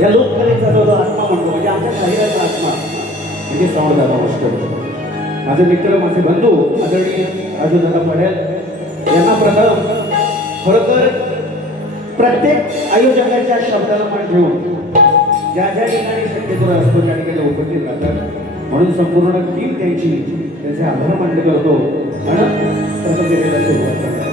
या लोककलेचा जो आत्मा म्हणतो म्हणजे आमच्या शरीराचा आत्मा म्हणजे समाजाचा गोष्ट. माझे मित्र माझे बंधू आदरणीय राजूदादा पटेल यांना प्रथम खरं तर प्रत्येक आयोजकाच्या शब्दाला मान ठेवून ज्या ज्या ठिकाणी शक्यतो असतो त्या ठिकाणी उपस्थित राहतात म्हणून संपूर्ण टीम त्यांचे आभार मान्य करतो आणि तसं केलेला सुरुवात करतात.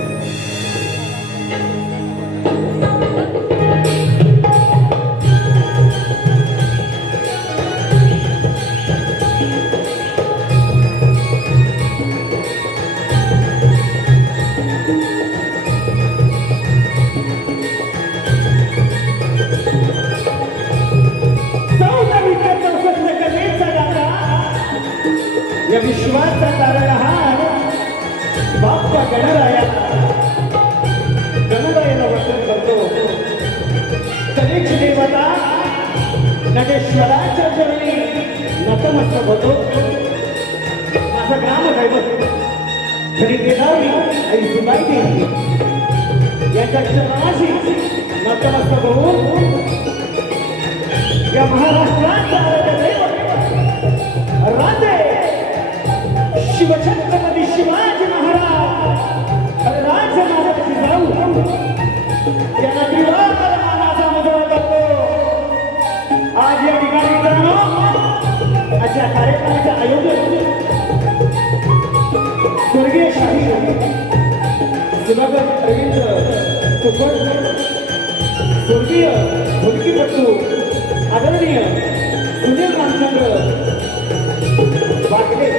या विश्वाचा तारणहार बाप्पा गणरायाला वचन करतो. कलेची देवता नटेश्वराच्या चरणी नतमस्तक होतो. माझं ग्राम दैवत श्री केदारी आई सुनाई देवी यांच्या चरणाशी नतमस्तक होऊन या महाराष्ट्राचा राजे शिवछत्रपती शिवाजी महाराज राज महाराज जाऊ त्यांना त्रिवार मानाचा मुजरा करतो. आज या ठिकाणी अशा कार्यक्रमाचे आयोजन स्वर्गीय शाही सुधाकर रवींद्र तुकड, स्वर्गीय ढोलकीपटू आदरणीय सुनील रामचंद्र बागडे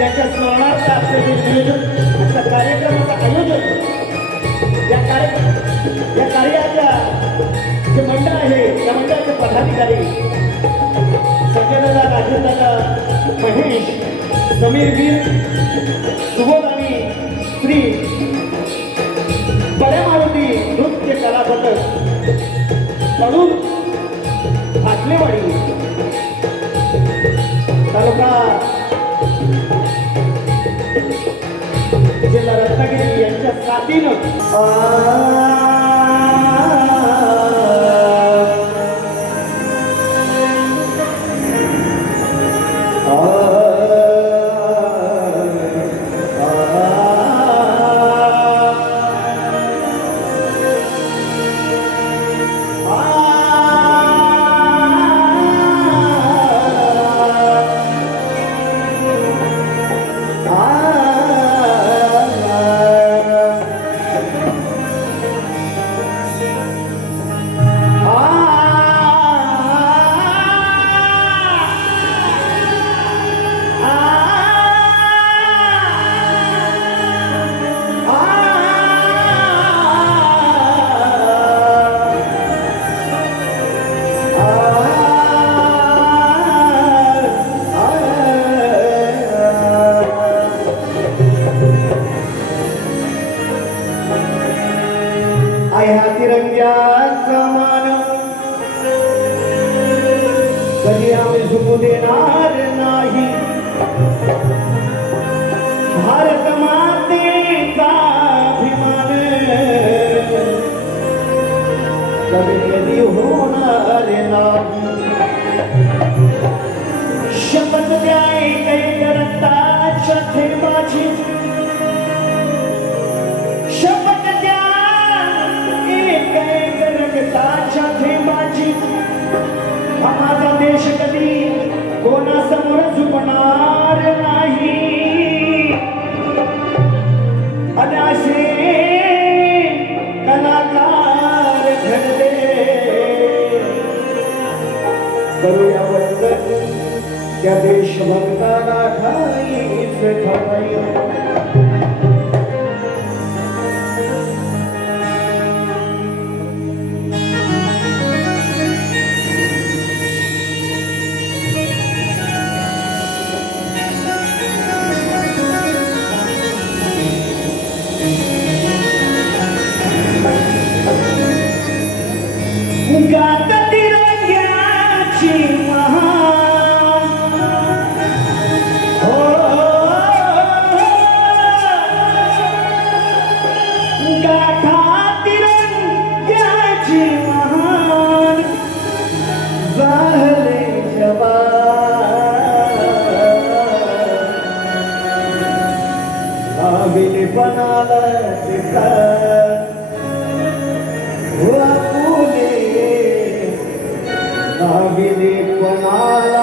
यांच्या स्मरणार्थ असलेले नियोजन अशा कार्यक्रमाचं आयोजन या कार्याच्या जे मंडळ आहे या मंडळाचे पदाधिकारी संजयदादा, राजेशदादा, महेश, समीरवीर, सुबोध आणि श्री बड्या मारुती नृत्य कला पथक म्हणून भाटलेवाडी तालुका जिल्हा रत्नागिरी यांच्या साथीनं तिरंग्याचा मान कधी आम्ही झुकू देणार नाही. भारत मातेचा अभिमान कधी कधी होणार नाही. शपथ द्या काही रक्ताच्या थेंबाची, शपथ द्या रक्ताच्या थेंबाची. माझा देश कधी कोणासमोर झुकणार नाही. अनाशे कलाकार घडले करूया वंदन त्या देशभक्ताला ठाईच ठाई. गात तिरंग्याची महान हो, गाथा तिरंग्याची महान झाले जवान. लाविले बनाला तिचा नाविले पणाला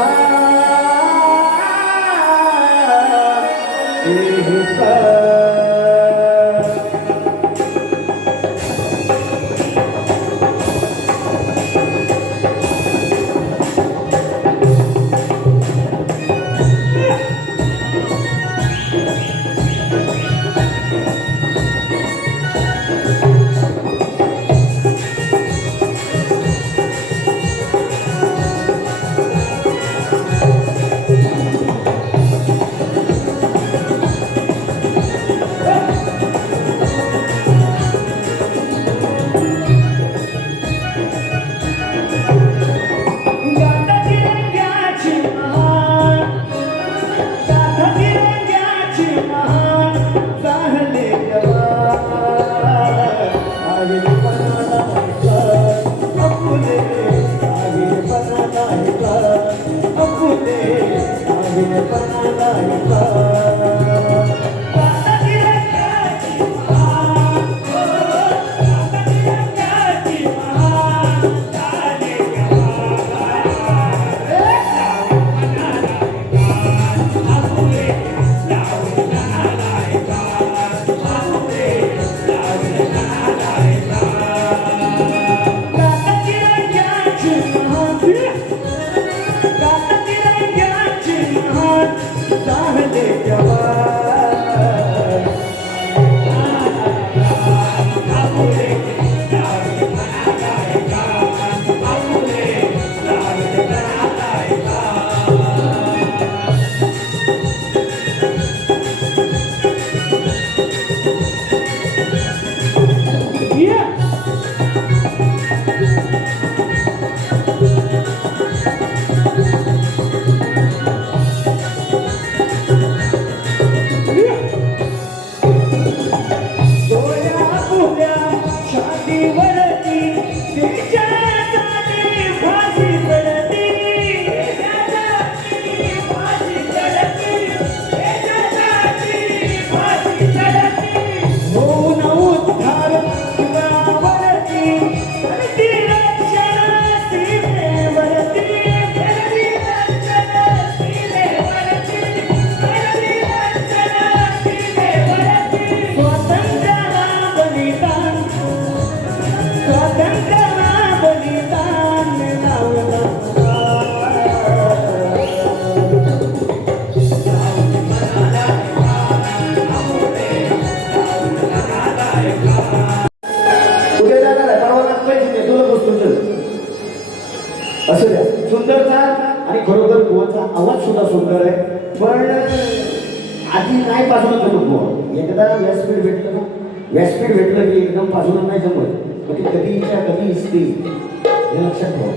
आधी नाही पाजूनच जमत बुवा. एकदा व्यासपीठ भेटलं ना, व्यासपीठ भेटलं की एकदम पाजून नाही जमत. मग ती कधीच्या कधी इसते हे लक्षात ठेवा.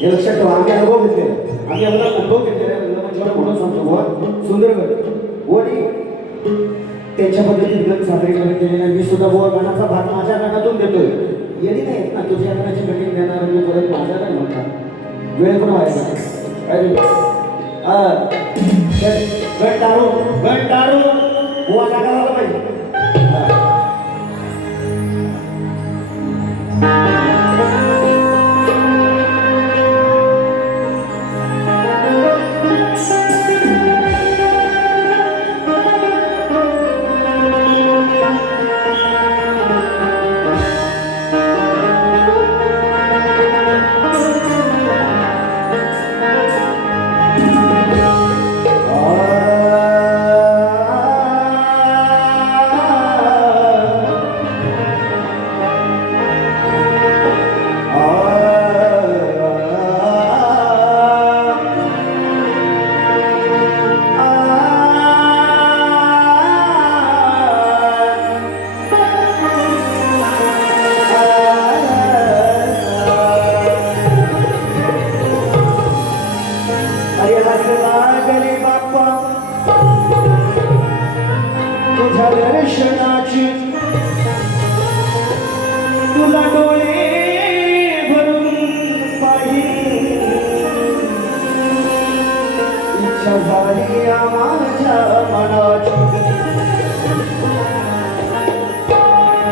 हे लक्षात ठेवा. आम्ही अनुभव घेतले, आम्ही अनुभव घेतलेला रंगमंचावर म्हणून सांगतो बुवा. सुंदरगड वडी त्यांच्या पद्धतीत गण सादरीकरण केलेलं. मी सुद्धा बुवा गाण्याचा भाग माझ्या गाण्यातून देतोय. येडी नाही ना तुझ्या गाण्याची कटिंग देणार आणि परत माझ्या नाही म्हणतात. वेळ पण व्हायचा गण बुवा जागा झाला पाहिजे. दर्शनाची तुला डोळे भरून पाहिजे इच्छा झाली माझ्या मनाची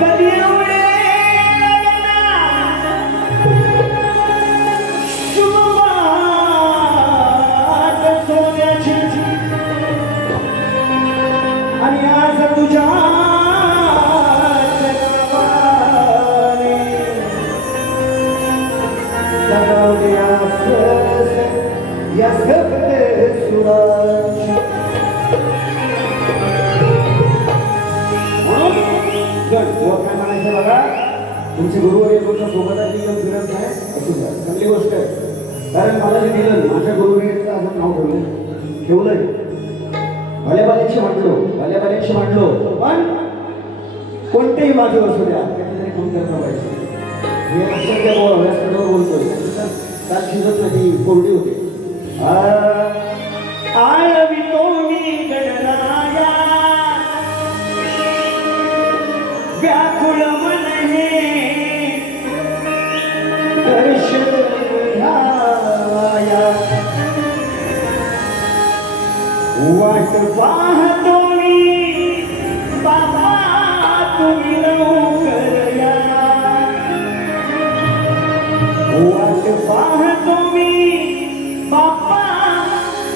कधी एवढे शुभात सोन्याची आणि आज तुझ्या तुमचे गुरुवारी तुमच्या सोबत फिरत नाही असू द्या चांगली गोष्ट आहे कारण मला जे दिलं माझ्या गुरुवारीचं असं नाव ठेवलंय भल्याबाल्याशी म्हटलो पण कोणतेही बाजू असू द्या काहीतरी फोन करता पाहिजे हे लक्षात घ्या व्यासपीठावर बोलतोय त्यात शिजत नाही कोरडी होते आळवितो मी गणराया व्याकुळ मन हे दर्शन घ्याया वाट पाहतो मी बाबा तुम्ही लवकर या वाट पाहतो मी बाबा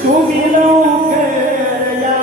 तुम्ही लवकर या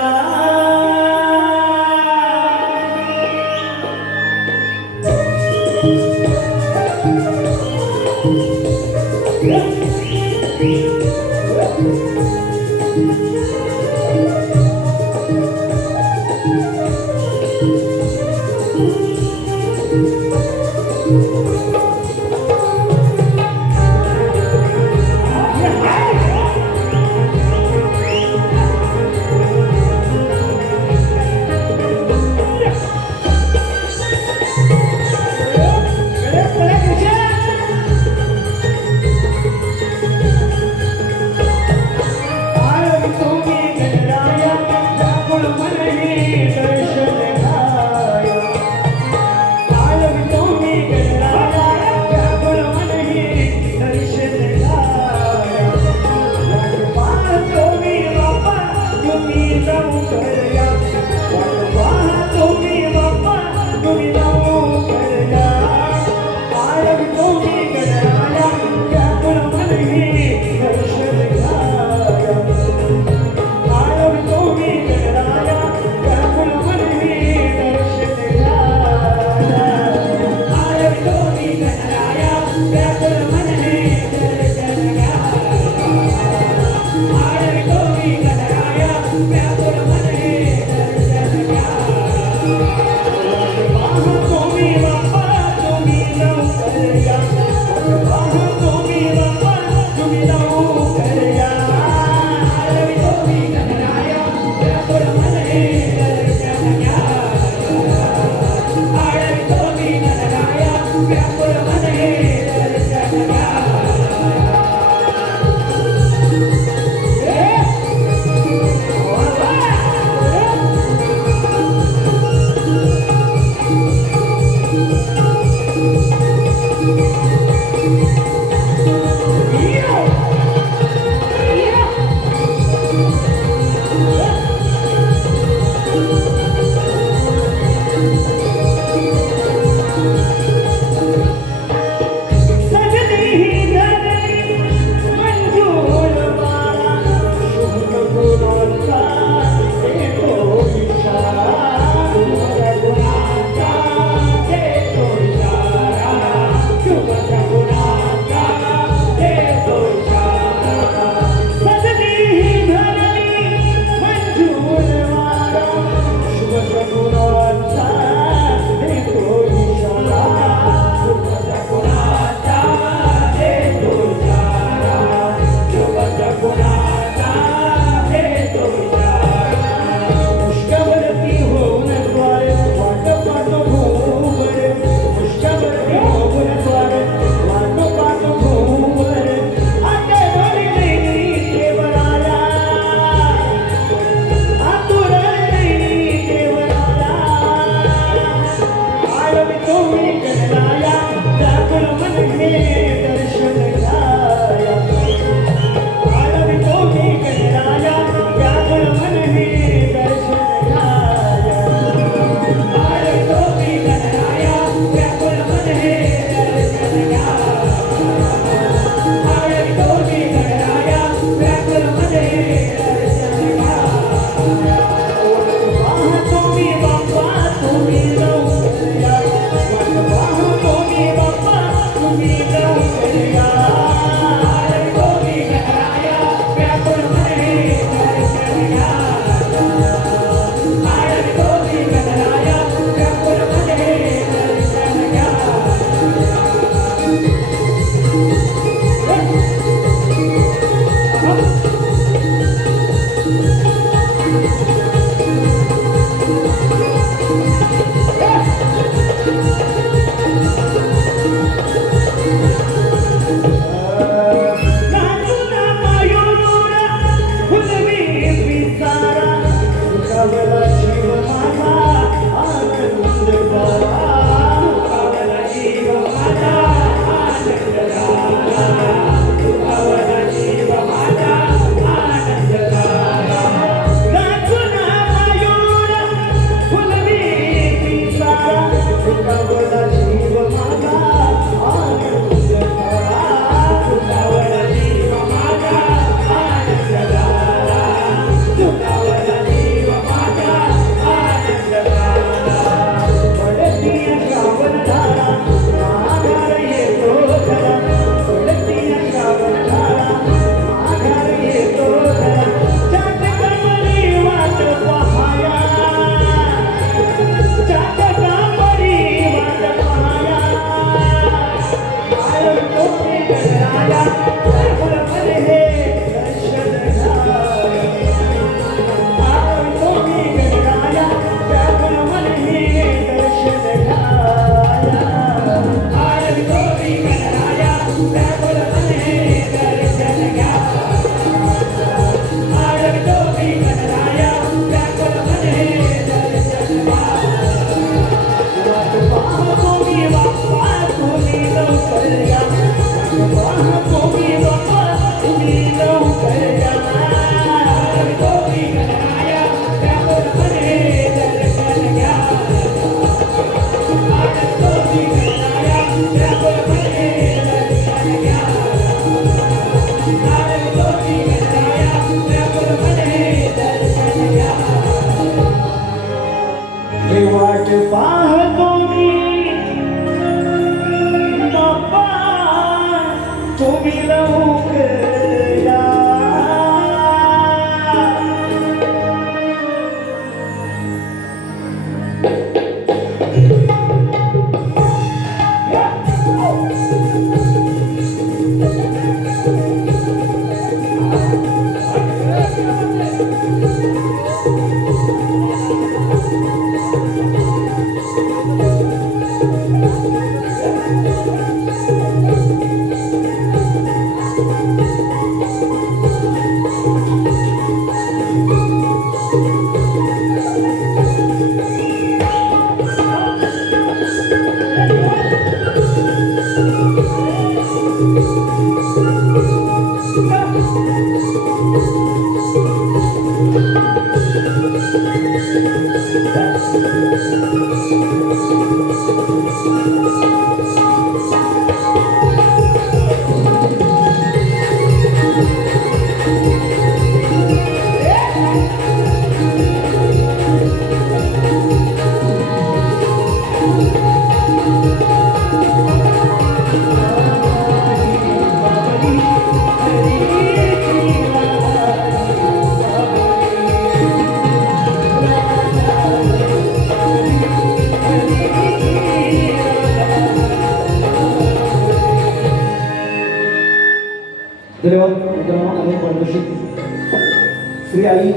श्री आई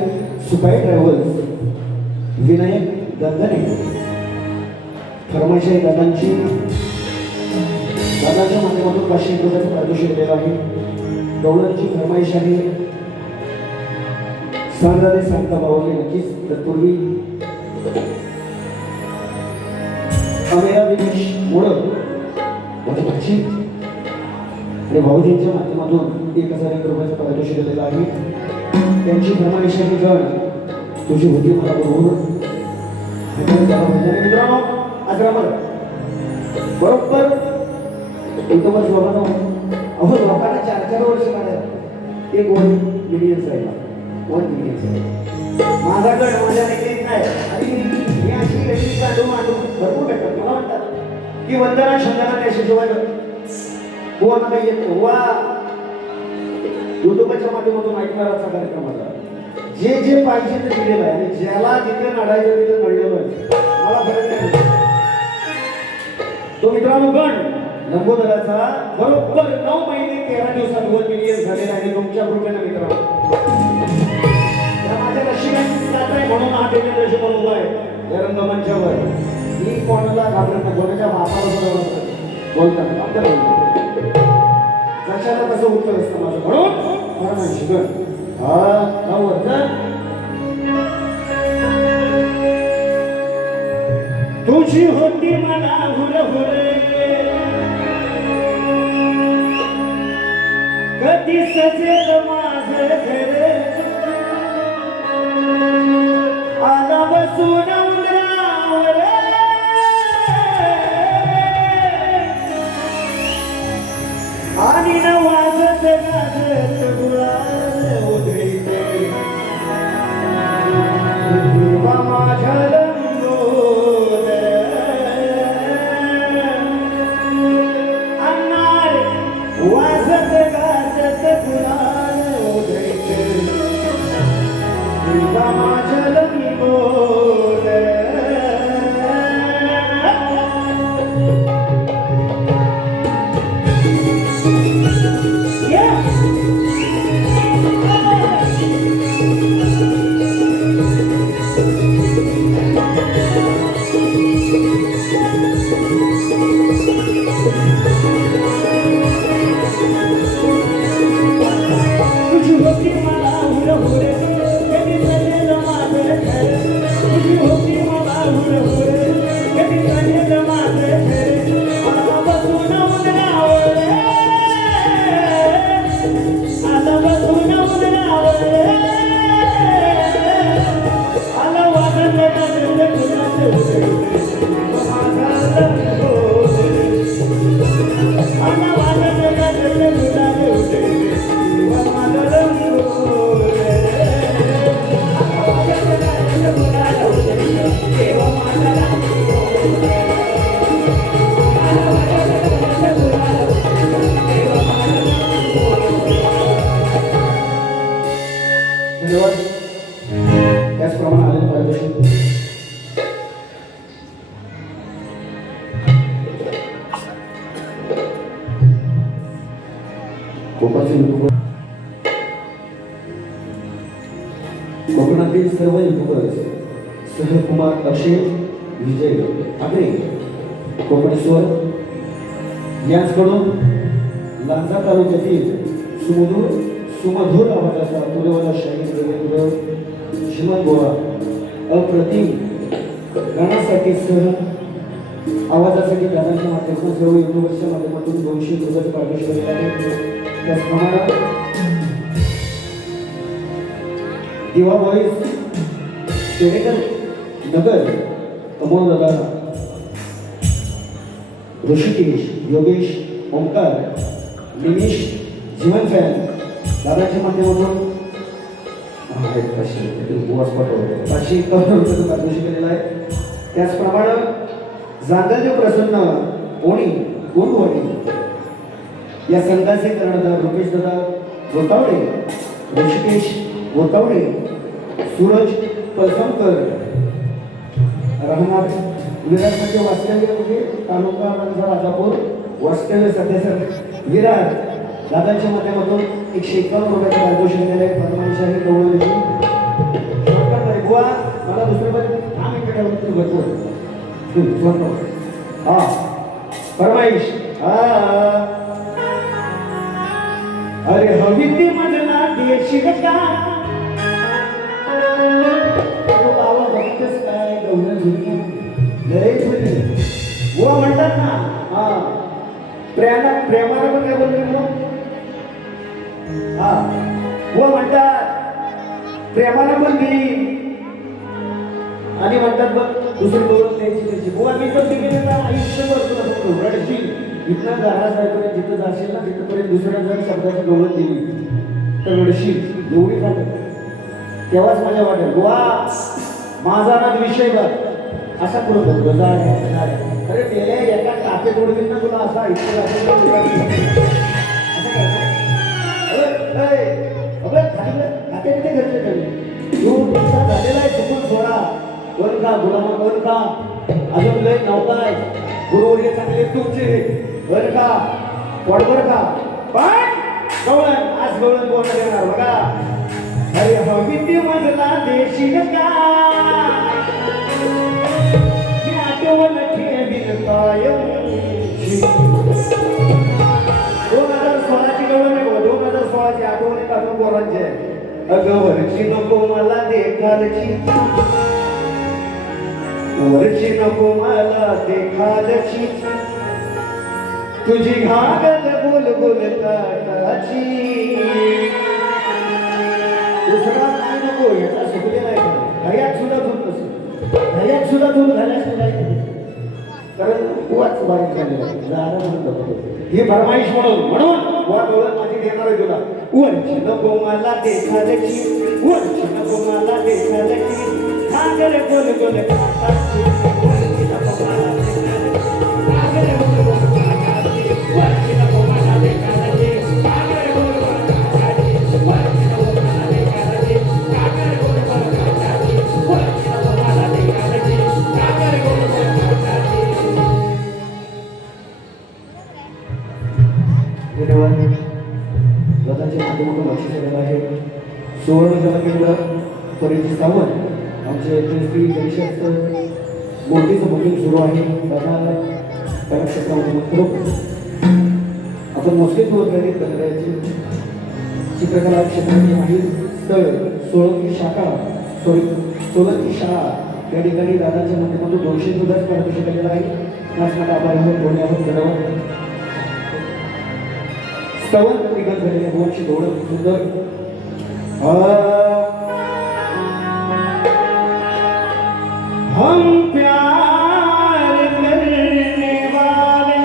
सुकाई ट्रॅव्हल्स विनायक गंगणे फरमाईश आहे दादांची दादाच्या माध्यमातून 500 रुपयाचं पारितोषिक दिलेलं आहे. गवळणची फरमाईश आहे सांगणारे सांगता भावने नक्कीच. तत्पूर्वी अमेया दिनेश मोडक माझी भाची आणि भाऊजींच्या माध्यमातून 1001 रुपयाचं पारितोषिक दिलेलं आहे. त्यांची फरमाईश आहे जण तुझी होती मला बरोबर. मित्रांनो आज बरोबर एकदमच लोकांना अहो लोकांना 4-4 वर्ष काढायला एक 1 मिलियन जायला 1 मिलियन माझा गड माझ्या मैत्रिणीत नाही. आणि मी अशी गणित मांडू भरपूर भेटतात. मला म्हणतात की वंदना शंकरला त्याशिवाय कोण नाही येत. वा युट्यूबच्या माध्यमातून ऐकणाराचा कार्यक्रम होता. जे जे पाहिजे ते दिलेलं आहे आणि ज्याला जिथे नडायचं तिथे नडलेलं आहे. मला फरक नाही. तो मित्रांनो गण लंबोदराचा बरोबर 9 महिने 13 दिवसात 1 मिलियन झालेला आहे तुमच्या कृपेने मित्रांनो. माझ्या रशिकांची साथ आहे म्हणून हा देवेंद्रशी बोलवला आहे या रंगमंचावर. मी कोणाला घाबरत नाही. कोणाच्या बापाला बोलतात आपल्याला कशाला कसं उत्तर असतं माझं म्हणून मला माहिती गण तुझी होती मला हुरहुरे कधी सजेल माझं घर आला बसून उंदरावर आणि न वाजत गाजत गुलाल उधळीते देवा माझ्या लंबोदर अन्नार वाजत गाजत गुलाल उधळीते देवा माझ्या लंबोदर. त्याचप्रमाणे आलेले पारितोषिक कोकणातील सर्व युट्यूबर्स सहकुमार अक्षय विजय ठाकरे कोकणेश्वर यांच्याकडून लांजा तालुक्यातील सुमधुर आवाजाचा तुलेवाला शाहीर देवेंद्र श्रीमंत गोवा अप्रतिम गाण्यासाठी सह आवाजासाठी गाण्याच्या माध्यमातून सर्व युट्यूबर्सच्या माध्यमातून 200 रुपयाचे पारितोषिक दिले आहे. त्याचप्रमाणे दिवा वॉइस पेडेकर नगर अमोल दादा ऋषिकेश योगेश ओंकार निमिष जीवन फॅन दादाच्या माध्यमातून 500 पारितोषिक केलेलं आहे. त्याचप्रमाणे जागल्य प्रसन्न ओणी गोंडवाडी या संघाचे कर्णधार रुपेश दादा गोतावडे ऋषिकेश गोतावडे सूरज पलसमकर राहणार विराटमध्ये वास्तव्य म्हणजे तालुका राजापूर वास्तव्य सध्या विराट दादाच्या माध्यमातून 151 पारितोषिक दिले फरमाईशाही गवळीची शॉर्टकट आहे बुवा मला दुसरे पण काम इकडे होतं भरपूर हा फरमाईश अरे हवी ती मजला देशील का बाबा बघतेस काय गवळण झुली लय झुली बुवा म्हणतात ना हा प्रेमाला पण काय बोलले मग हा व म्हणतात प्रेमाला पण दिली आणि म्हणतात बघ दुसरी गौरव द्यायची त्याची बुवा मी तर तिकडे आयुष्यभर तुला बघतो रडशील इथं घरात जायपर्यंत जिथं जाशील ना तिथंपर्यंत दुसऱ्या जर शब्दाची गौरव दिली तर रडशील एवढी वाटत तेव्हाच माझ्या वाटेल बुवा माझा ना विषय बघ असा पुढे बघतो अरे गेल्या एका टाके तोडतील ना तुला असा इतकं असं झालेला आहे चुकून सोडा वर का गुलामा वर का अजून लय नव्हताय गुरुवर्य चांगले तुमचे वर का पोटवर का पण गवळण आज गवळण बोलणं देणार बघा अरे हवी ती मजला देशील का मी आठवण ठेवील कायम 2016ची गवळण आहे 2016ची आठवणी काढून बोलायची आहे अगं वरची नको मला देखालची वरची नको मला देखालची तुझी घागल गोल गोल काटाची दुसरा काय नको याचा सुकलेला आहे घयात सुद्धा दूध नसेल घयात सुद्धा दूध घालायचं काय कारण कुवाच बारीक झालेला ही फरमाईश म्हणून वा डोळ्यात माझी देणार आहे तुला वरची नको मला देखालची वरची नको मला देखालची घागर गोल गोल काटाची वरची नको मला देखालची घागर गोल गोल काटाची वरची नको मला देखालची घागर गोल गोल काटाची वरची नको मला देखालची घागर गोल गोल काटाची वरची नको मला देखालची घागर गोल गोल काटाची धन्यवाद दादाचे मोठं लक्ष दिलेलं आहे सुवर्ण जलकेंद्र परिचित सावंत आमचे श्री गणेशाचं मोठीचं बुकिंग सुरू आहे दादा त्या क्षेत्रामध्ये खरोखर आपण मोस्टली गणित गणरायाची चित्रकला क्षेत्राची काही स्थळ सोळंकी शाखा सोळंकी शाळा या ठिकाणी दादाच्या माध्यमातून 200 सुद्धा पारितोषिक केलेलं आहे त्याच मला आभार बोलण्यावर धन्यवाद स्तवन निघत झालेल्या भुवनची धोरण सुंदर हम प्यार करने वाले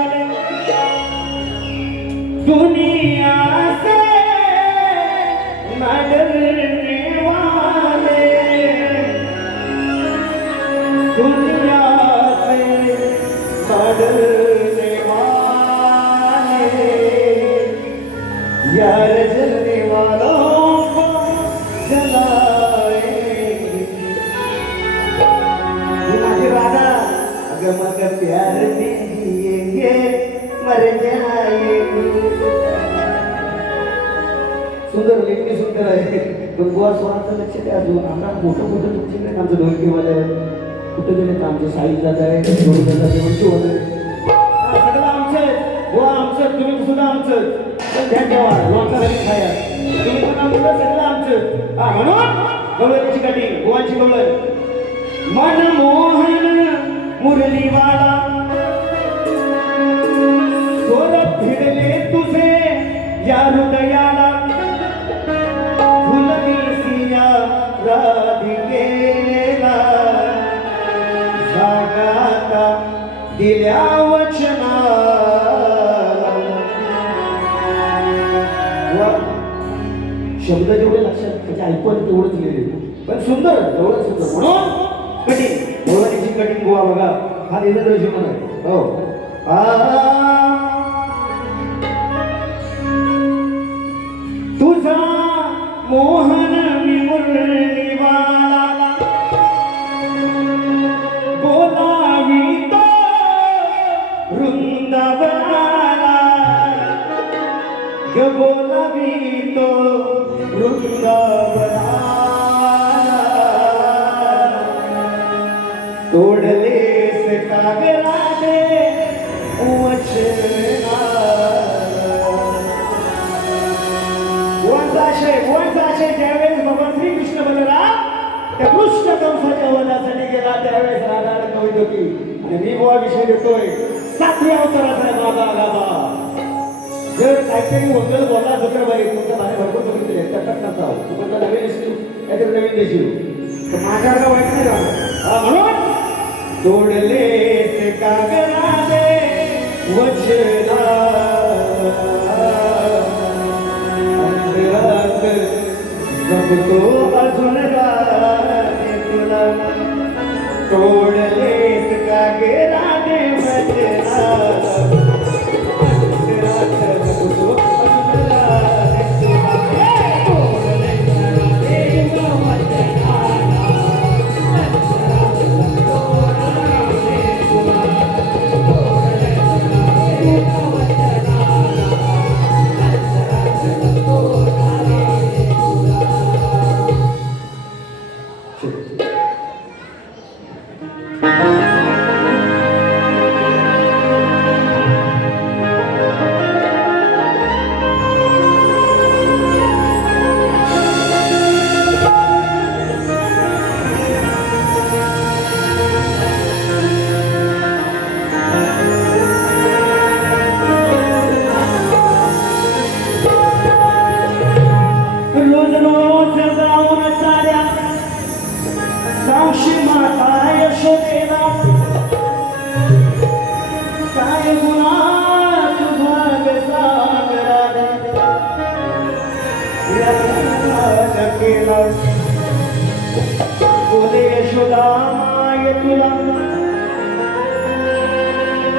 दुनिया से न डरने वाले दुनिया से न डरने यार जलने वालों को जलाएंगे माझी राधा अगर मगर प्यार दीजिएंगे मर जाएंगे सुंदर लेखनी सुंदर आहे पण बुवा स्वराचं लक्ष द्या अजून आम्हाला मोठं तुमच्याकडे आमचं ढोलकी वाजव कुठे गेले तर आमचे साई जात आहे ढोल जात आहे म्हणजे सगळं आमचं बुवा आमचं तुम्ही सुद्धा आमचं त्या ठेवा लोणचं घरी खाया तुम्ही पण आमचं सगळं आमचं हा म्हणून गवळणीची काठी बुवांची गवळण मनमोहन मुरलीवाला स्वर भिडले तुझे या हृदयाला फुलली सिया राधिकेला जागाता दिल्या वचना शब्द जेवढे लक्षात त्याचे ऐकून तेवढंच लिहिले पण सुंदर एवढं सुंदर म्हणून कठीण गौरवाची कठीण गोवा बघा हा देवेंद्र जीवन आहे हो तुझा मोहन मी मुरलीवाला बोलावी तो वृंदावनाला बोलावी तो तोडलेस कागराने वचना. वनचा ज्यावेळेस भगवान श्रीकृष्ण बलराम त्या कृष्ण कंसाच्या वधासाठी गेला त्यावेळेस राधा कवित होती आणि मी बुवा विषय देतोय 7व्या अवताराचा बाबा गाबा. जर काहीतरी वंगल बोलला जत्राबाई तुमच्या बाहेर भरपूर बघितले त्याच्यात नसा तुम्हाला नवीन देशील काहीतरी नवीन देशील तर माझ्यासारखा वाईट नाही का म्हणून तोडले कागराने वचना जपतो अजून तुला तोडलेत कागराने वचना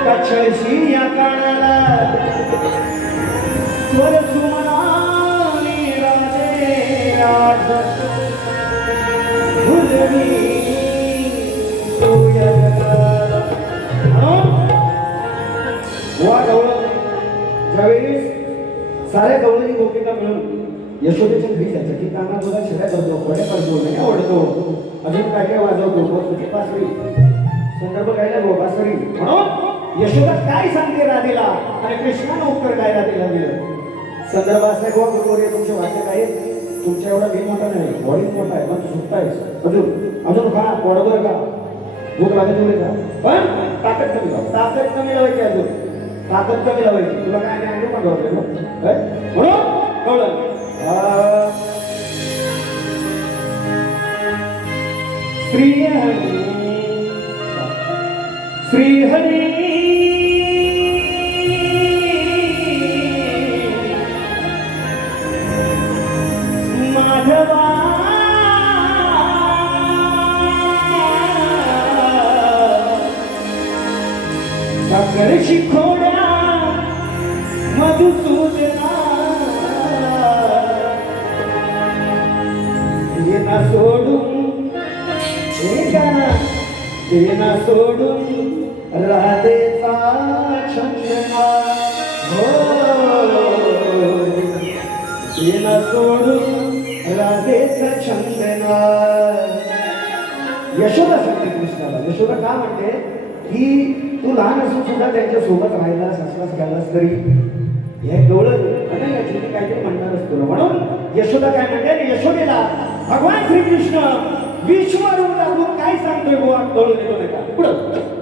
कछळशी या कानाला स्वर सुमनानी राधे आज भुलवी वा गवळ ज्यावेळेस साऱ्या गवळणी गोपिका मिळून यशोदेच्या घरी जायचं की काना तुला शिऱ्या करतो वड्या करतो नाही आवडतो अजून काय काय वाजवतो तुझी पासरी संदर्भ काय नाही बासरी म्हणून यशोदा काय सांगते राधेला आणि कृष्णानं उत्तर काय राधेला दिलं. संदर्भ असा गोवा गोरे तुमचे वाचक आहेत तुमच्या एवढा मी मोठा नाही बॉडी मोठा आहे पण सुटतायच अजून खा पोडवर का भूक लागत एवढे का पण ताकद कमी लाव ताकद कमी लावायची अजून ताकद कमी लावायची तुला काय नाही पण म्हणून कळलं श्रीहरी माधवा सागर शिखोड्या मधुसूदना येना सोडून येना सोडून राधेचा छंदना हो येना सोडून राधेचा छंदना. यशोदा सांगते कृष्णाला यशोदा का म्हणते की तू लहान असून सुद्धा त्यांच्या सोबत राहिलास असलास घालास तरी हे डोळं नाही याची काहीतरी म्हणणारच तुला म्हणून यशोदा काय म्हणते यशोदेला भगवान श्रीकृष्ण विश्वरूप दाखवून काय सांगतोय गोवा डोळं देतो नाही का पुढं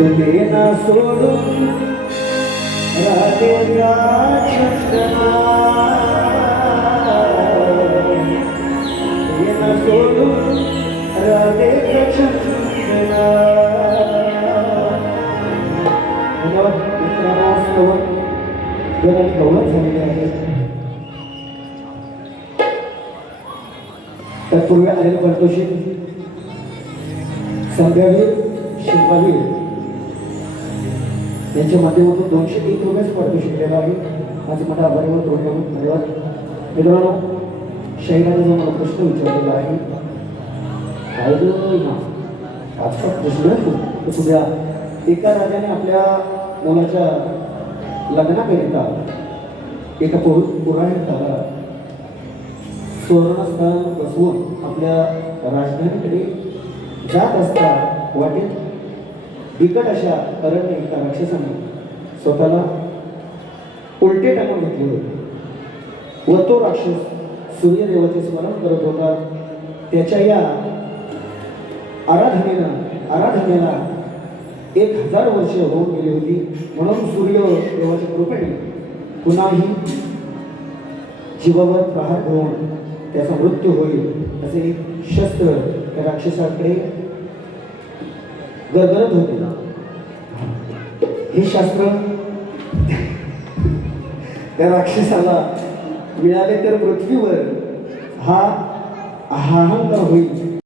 देना सोडून राधेचा छंदना देना सोडून राधेचा छंदना गौरव झालेले आहे. तत्पूर्वी आलेलं पारितोषिक संध्यावीर शिल्पावीर यांच्या माध्यमातून 201 रुपयाचं पारितोषिक दिलेलं आहे. माझे मोठा आभारीवर धन्यवाद. मित्रांनो, शहराने जो मला प्रश्न विचारलेला आहे आजकाल प्रश्न तुझ्या एका राजाने आपल्या मुलाच्या लग्नाकरिता एका पुराणिकाला सुवर्णस्थान बसवून आपल्या राजधानीकडे जात असता वाटेत बिकट अशा अरण्य एका राक्षसाने स्वतःला उलटे टाकून घेतले होते व तो राक्षस सूर्यदेवाचे स्मरण करत होता. त्याच्या या आराधनेला 1000 वर्ष होऊन गेली होती. म्हणून सूर्यदेवाच्या कृपेने पुन्हाही जीवावर प्रहार होऊन त्याचा मृत्यू होईल असे एक शस्त्र त्या राक्षसाकडे गरगरत होते. हे शास्त्र त्या राक्षसाला मिळाले तर पृथ्वीवर हा अहंकार होईल